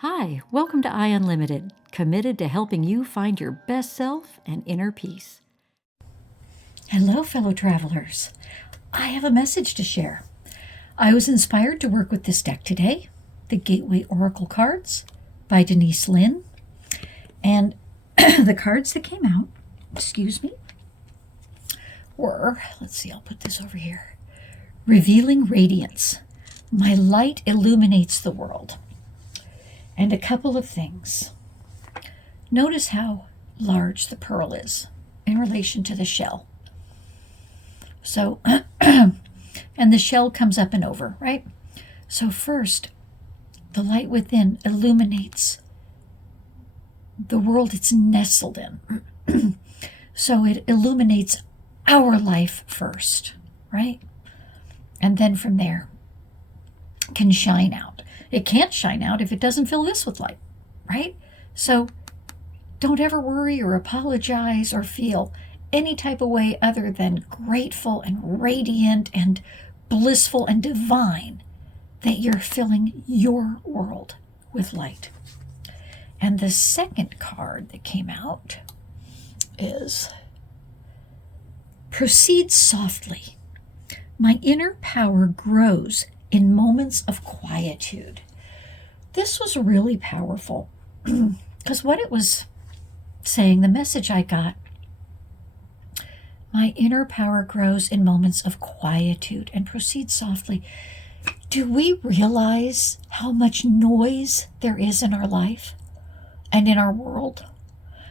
Hi, welcome to I Unlimited, committed to helping you find your best self and inner peace. Hello, fellow travelers. I have a message to share. I was inspired to work with this deck today, the Gateway Oracle cards by Denise Linn. And the cards that came out, were, I'll put this over here. Revealing Radiance. My light illuminates the world. And a couple of things. Notice how large the pearl is in relation to the shell. So, and the shell comes up and over, right? So first, the light within illuminates the world it's nestled in. So it illuminates our life first, right? And then from there, can shine out. It can't shine out if it doesn't fill this with light, right? So don't ever worry or apologize or feel any type of way other than grateful and radiant and blissful and divine that you're filling your world with light. And the second card that came out is Proceed Softly. My inner power grows in moments of quietude. This was really powerful because what it was saying, the message I got, my inner power grows in moments of quietude and proceed softly. Do we realize how much noise there is in our life and in our world?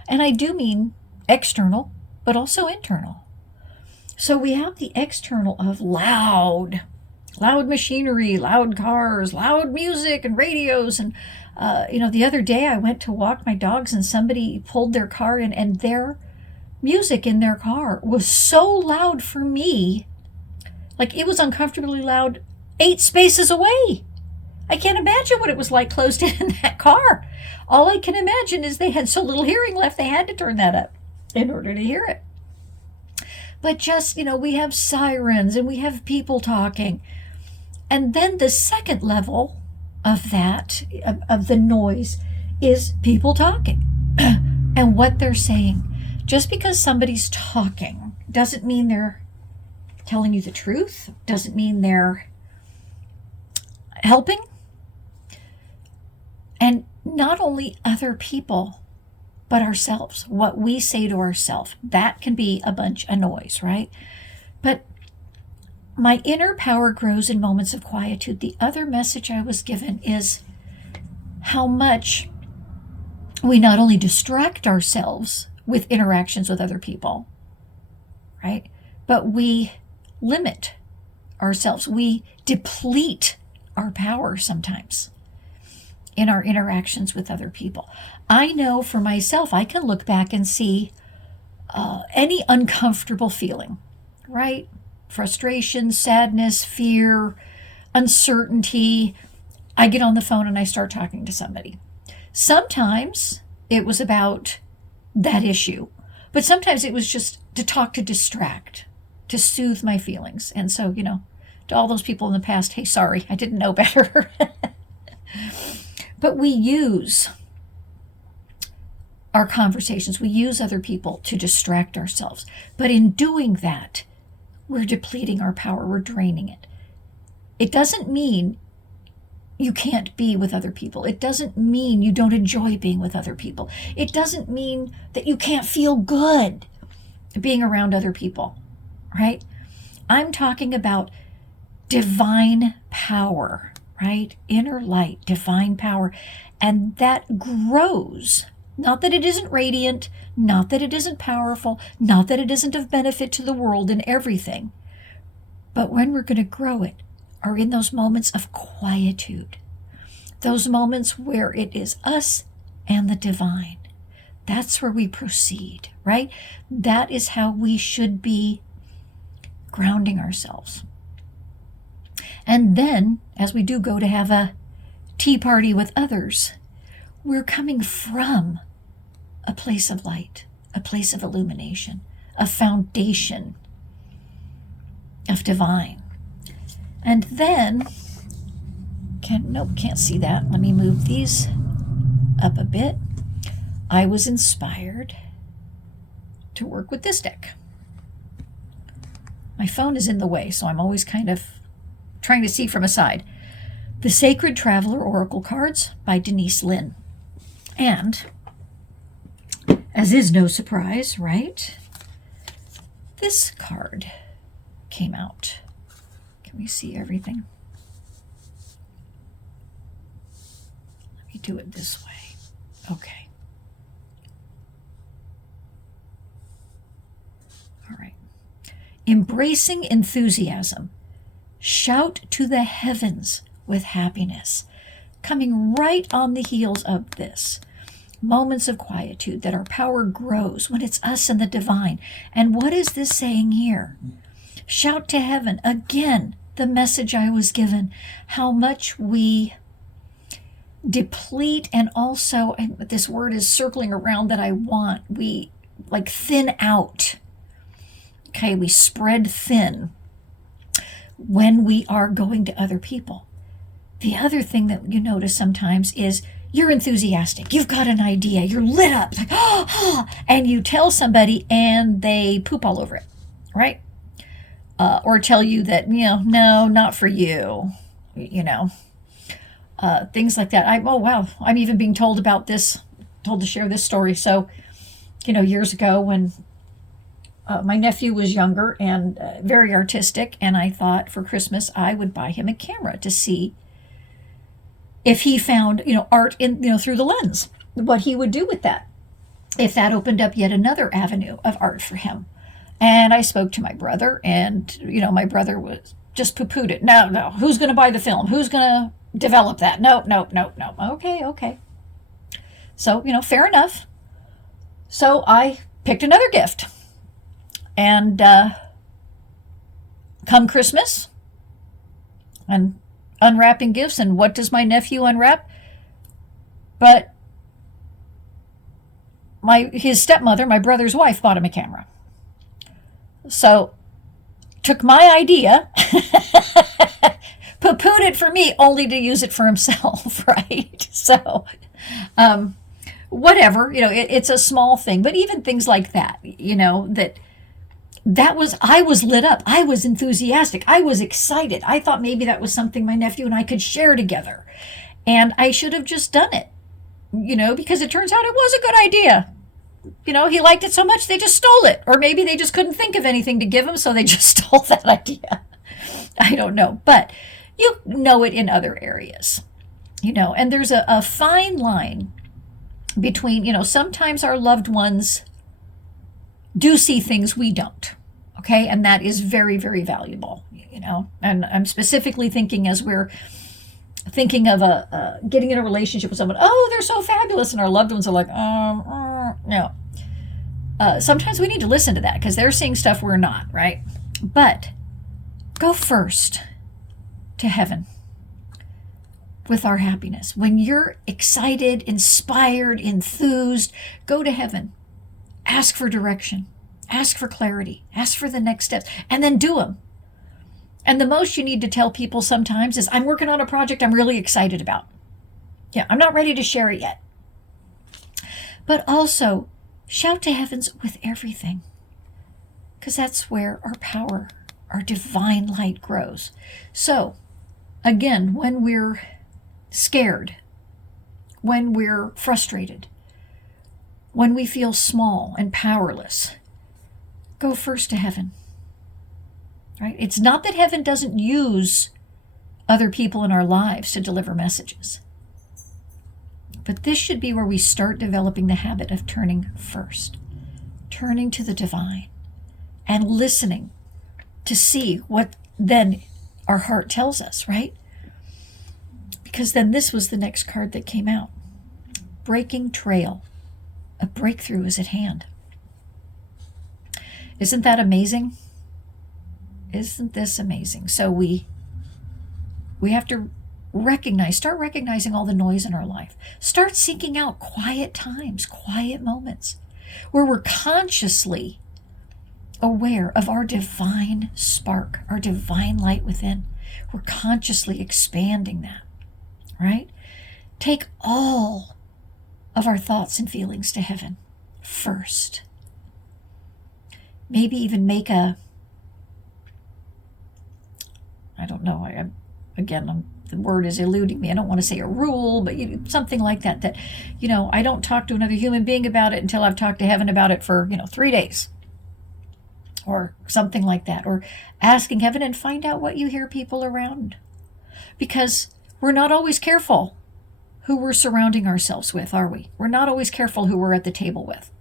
And I do mean external, but also internal. So we have the external of loud machinery, loud cars, loud music and radios. And, the other day I went to walk my dogs and somebody pulled their car in and their music in their car was so loud for me, like it was uncomfortably loud 8 spaces away. I can't imagine what it was like closed in that car. All I can imagine is they had so little hearing left, they had to turn that up in order to hear it. But just, we have sirens and we have people talking. And then the second level of that, of the noise, is people talking and what they're saying. Just because somebody's talking doesn't mean they're telling you the truth, doesn't mean they're helping. And not only other people, but ourselves, what we say to ourselves, that can be a bunch of noise, right? But my inner power grows in moments of quietude. The other message I was given is how much we not only distract ourselves with interactions with other people, right? But we limit ourselves. We deplete our power sometimes in our interactions with other people. I know for myself, I can look back and see any uncomfortable feeling, right? Frustration, sadness, fear, uncertainty. I get on the phone and I start talking to somebody. Sometimes it was about that issue, but sometimes it was just to talk, to distract, to soothe my feelings. And so, to all those people in the past, hey, sorry, I didn't know better. But we use our conversations, we use other people to distract ourselves. But in doing that, we're depleting our power, we're draining it. It doesn't mean you can't be with other people. It doesn't mean you don't enjoy being with other people. It doesn't mean that you can't feel good being around other people, right? I'm talking about divine power, right? Inner light, divine power. And that grows. Not that it isn't radiant, not that it isn't powerful, not that it isn't of benefit to the world and everything. But when we're going to grow it are in those moments of quietude, those moments where it is us and the divine. That's where we proceed, right? That is how we should be grounding ourselves. And then, as we do go to have a tea party with others, we're coming from a place of light, a place of illumination, a foundation of divine. And then, can't see that. Let me move these up a bit, I was inspired to work with this deck. My phone is in the way, so I'm always kind of trying to see from a side. The Sacred Traveler Oracle cards by Denise Linn. And, as is no surprise, right? This card came out. Can we see everything? Let me do it this way. Okay. All right. Embracing enthusiasm. Shout to the heavens with happiness. Coming right on the heels of this. Moments of quietude, that our power grows when it's us and the divine. And what is this saying here? Shout to heaven. Again, the message I was given. How much we deplete, and also, and this word is circling around that I want, we like thin out. Okay, we spread thin when we are going to other people. The other thing that you notice sometimes is you're enthusiastic. You've got an idea. You're lit up. Like, oh, and you tell somebody and they poop all over it, right? Or tell you that, no, not for you, things like that. Oh, wow. I'm even being told about this, told to share this story. So, years ago when my nephew was younger and very artistic, and I thought for Christmas I would buy him a camera to see if he found, art in, through the lens, what he would do with that, if that opened up yet another avenue of art for him. And I spoke to my brother, and, my brother was just poo-pooed it. No, who's going to buy the film? Who's going to develop that? No. Okay. So, fair enough. So I picked another gift. And come Christmas, and unwrapping gifts, and what does my nephew unwrap? But his stepmother, my brother's wife, bought him a camera. So took my idea, poo-pooed it for me, only to use it for himself, right? So whatever, it's a small thing, but even things like that, I was lit up. I was enthusiastic. I was excited. I thought maybe that was something my nephew and I could share together. And I should have just done it, because it turns out it was a good idea. He liked it so much they just stole it. Or maybe they just couldn't think of anything to give him, so they just stole that idea. I don't know. But you know it in other areas, and there's a fine line between, sometimes our loved ones do see things we don't. Okay. And that is very, very valuable, and I'm specifically thinking as we're thinking of getting in a relationship with someone. Oh, they're so fabulous. And our loved ones are like, no. Sometimes we need to listen to that because they're seeing stuff we're not, right? But go first to heaven with our happiness. When you're excited, inspired, enthused, go to heaven. Ask for direction. Ask for clarity. Ask for the next steps. And then do them. And the most you need to tell people sometimes is, I'm working on a project I'm really excited about. Yeah, I'm not ready to share it yet. But also, shout to heavens with everything. Because that's where our power, our divine light grows. So, again, when we're scared, when we're frustrated, when we feel small and powerless, go first to heaven. Right? It's not that heaven doesn't use other people in our lives to deliver messages. But this should be where we start developing the habit of turning first, turning to the divine, and listening to see what then our heart tells us, right? Because then this was the next card that came out. Breaking trail. A breakthrough is at hand. Isn't that amazing? Isn't this amazing? So we have to start recognizing all the noise in our life. Start seeking out quiet times, quiet moments, where we're consciously aware of our divine spark, our divine light within. We're consciously expanding that, right? Take all of our thoughts and feelings to heaven first. Maybe even make a, I don't know, the word is eluding me. I don't want to say a rule, but something like that, I don't talk to another human being about it until I've talked to heaven about it for, 3 days. Or something like that. Or asking heaven and find out what you hear people around. Because we're not always careful who we're surrounding ourselves with, are we? We're not always careful who we're at the table with.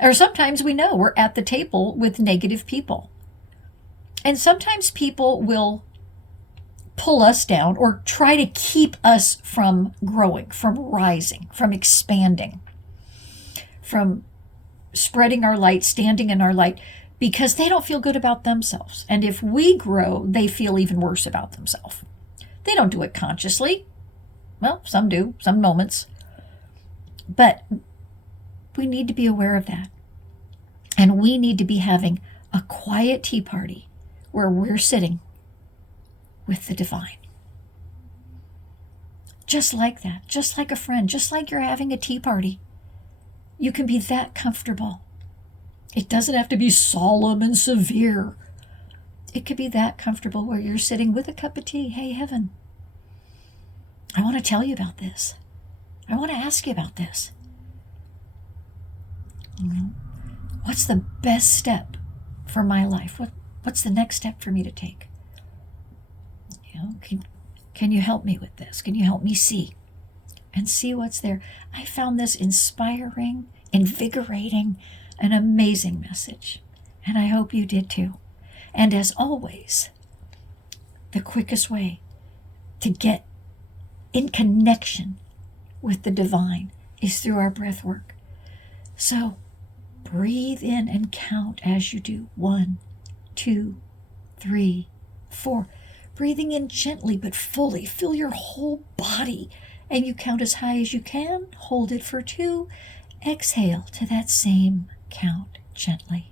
Or sometimes we know we're at the table with negative people. And sometimes people will pull us down or try to keep us from growing, from rising, from expanding, from spreading our light, standing in our light, because they don't feel good about themselves. And if we grow, they feel even worse about themselves. They don't do it consciously. Well, some do, some moments. But we need to be aware of that. And we need to be having a quiet tea party where we're sitting with the divine. Just like that, just like a friend, just like you're having a tea party. You can be that comfortable. It doesn't have to be solemn and severe. It could be that comfortable where you're sitting with a cup of tea. Hey, heaven, I want to tell you about this. I want to ask you about this. What's the best step for my life? What's the next step for me to take? Can you help me with this? Can you help me see? And see what's there. I found this inspiring, invigorating, an amazing message. And I hope you did too. And as always, the quickest way to get in connection with the divine is through our breath work. So breathe in and count as you do. 1, 2, 3, 4. Breathing in gently but fully. Fill your whole body. And you count as high as you can. Hold it for 2. Exhale to that same count gently.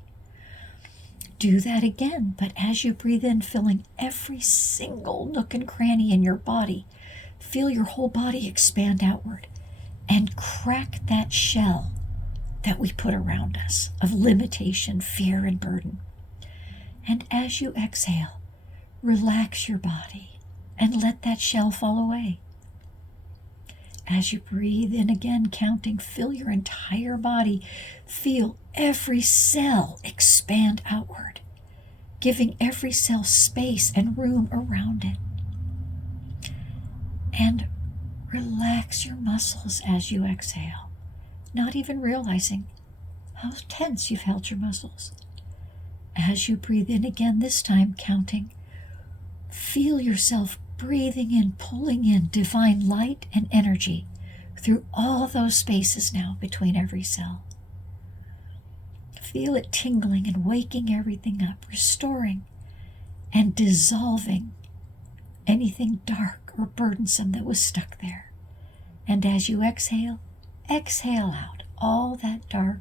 Do that again, but as you breathe in, filling every single nook and cranny in your body, feel your whole body expand outward and crack that shell that we put around us of limitation, fear, and burden. And as you exhale, relax your body and let that shell fall away. As you breathe in again, counting, fill your entire body. Feel every cell expand outward, giving every cell space and room around it. And relax your muscles as you exhale, not even realizing how tense you've held your muscles. As you breathe in again, this time counting, feel yourself breathing in, pulling in divine light and energy through all those spaces now between every cell. Feel it tingling and waking everything up, restoring and dissolving anything dark or burdensome that was stuck there. And as you exhale, exhale out all that dark,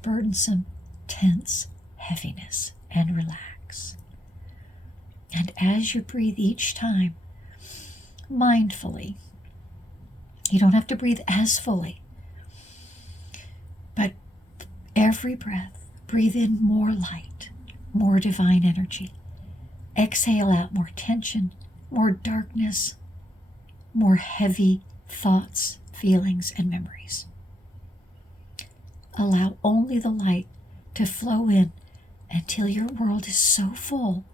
burdensome, tense heaviness and relax. And as you breathe each time, mindfully, you don't have to breathe as fully, but every breath, breathe in more light, more divine energy. Exhale out more tension, more darkness, more heavy thoughts, feelings, and memories. Allow only the light to flow in until your world is so full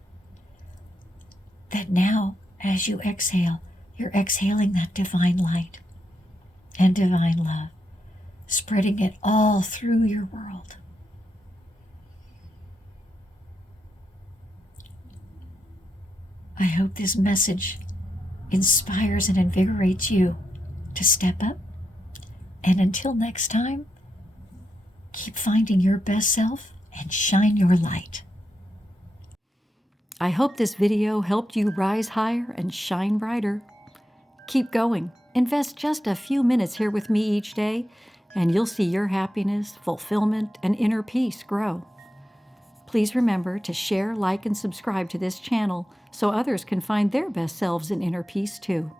that now, as you exhale, you're exhaling that divine light and divine love, spreading it all through your world. I hope this message inspires and invigorates you to step up. And until next time, keep finding your best self and shine your light. I hope this video helped you rise higher and shine brighter. Keep going. Invest just a few minutes here with me each day, and you'll see your happiness, fulfillment, and inner peace grow. Please remember to share, like, and subscribe to this channel so others can find their best selves in inner peace too.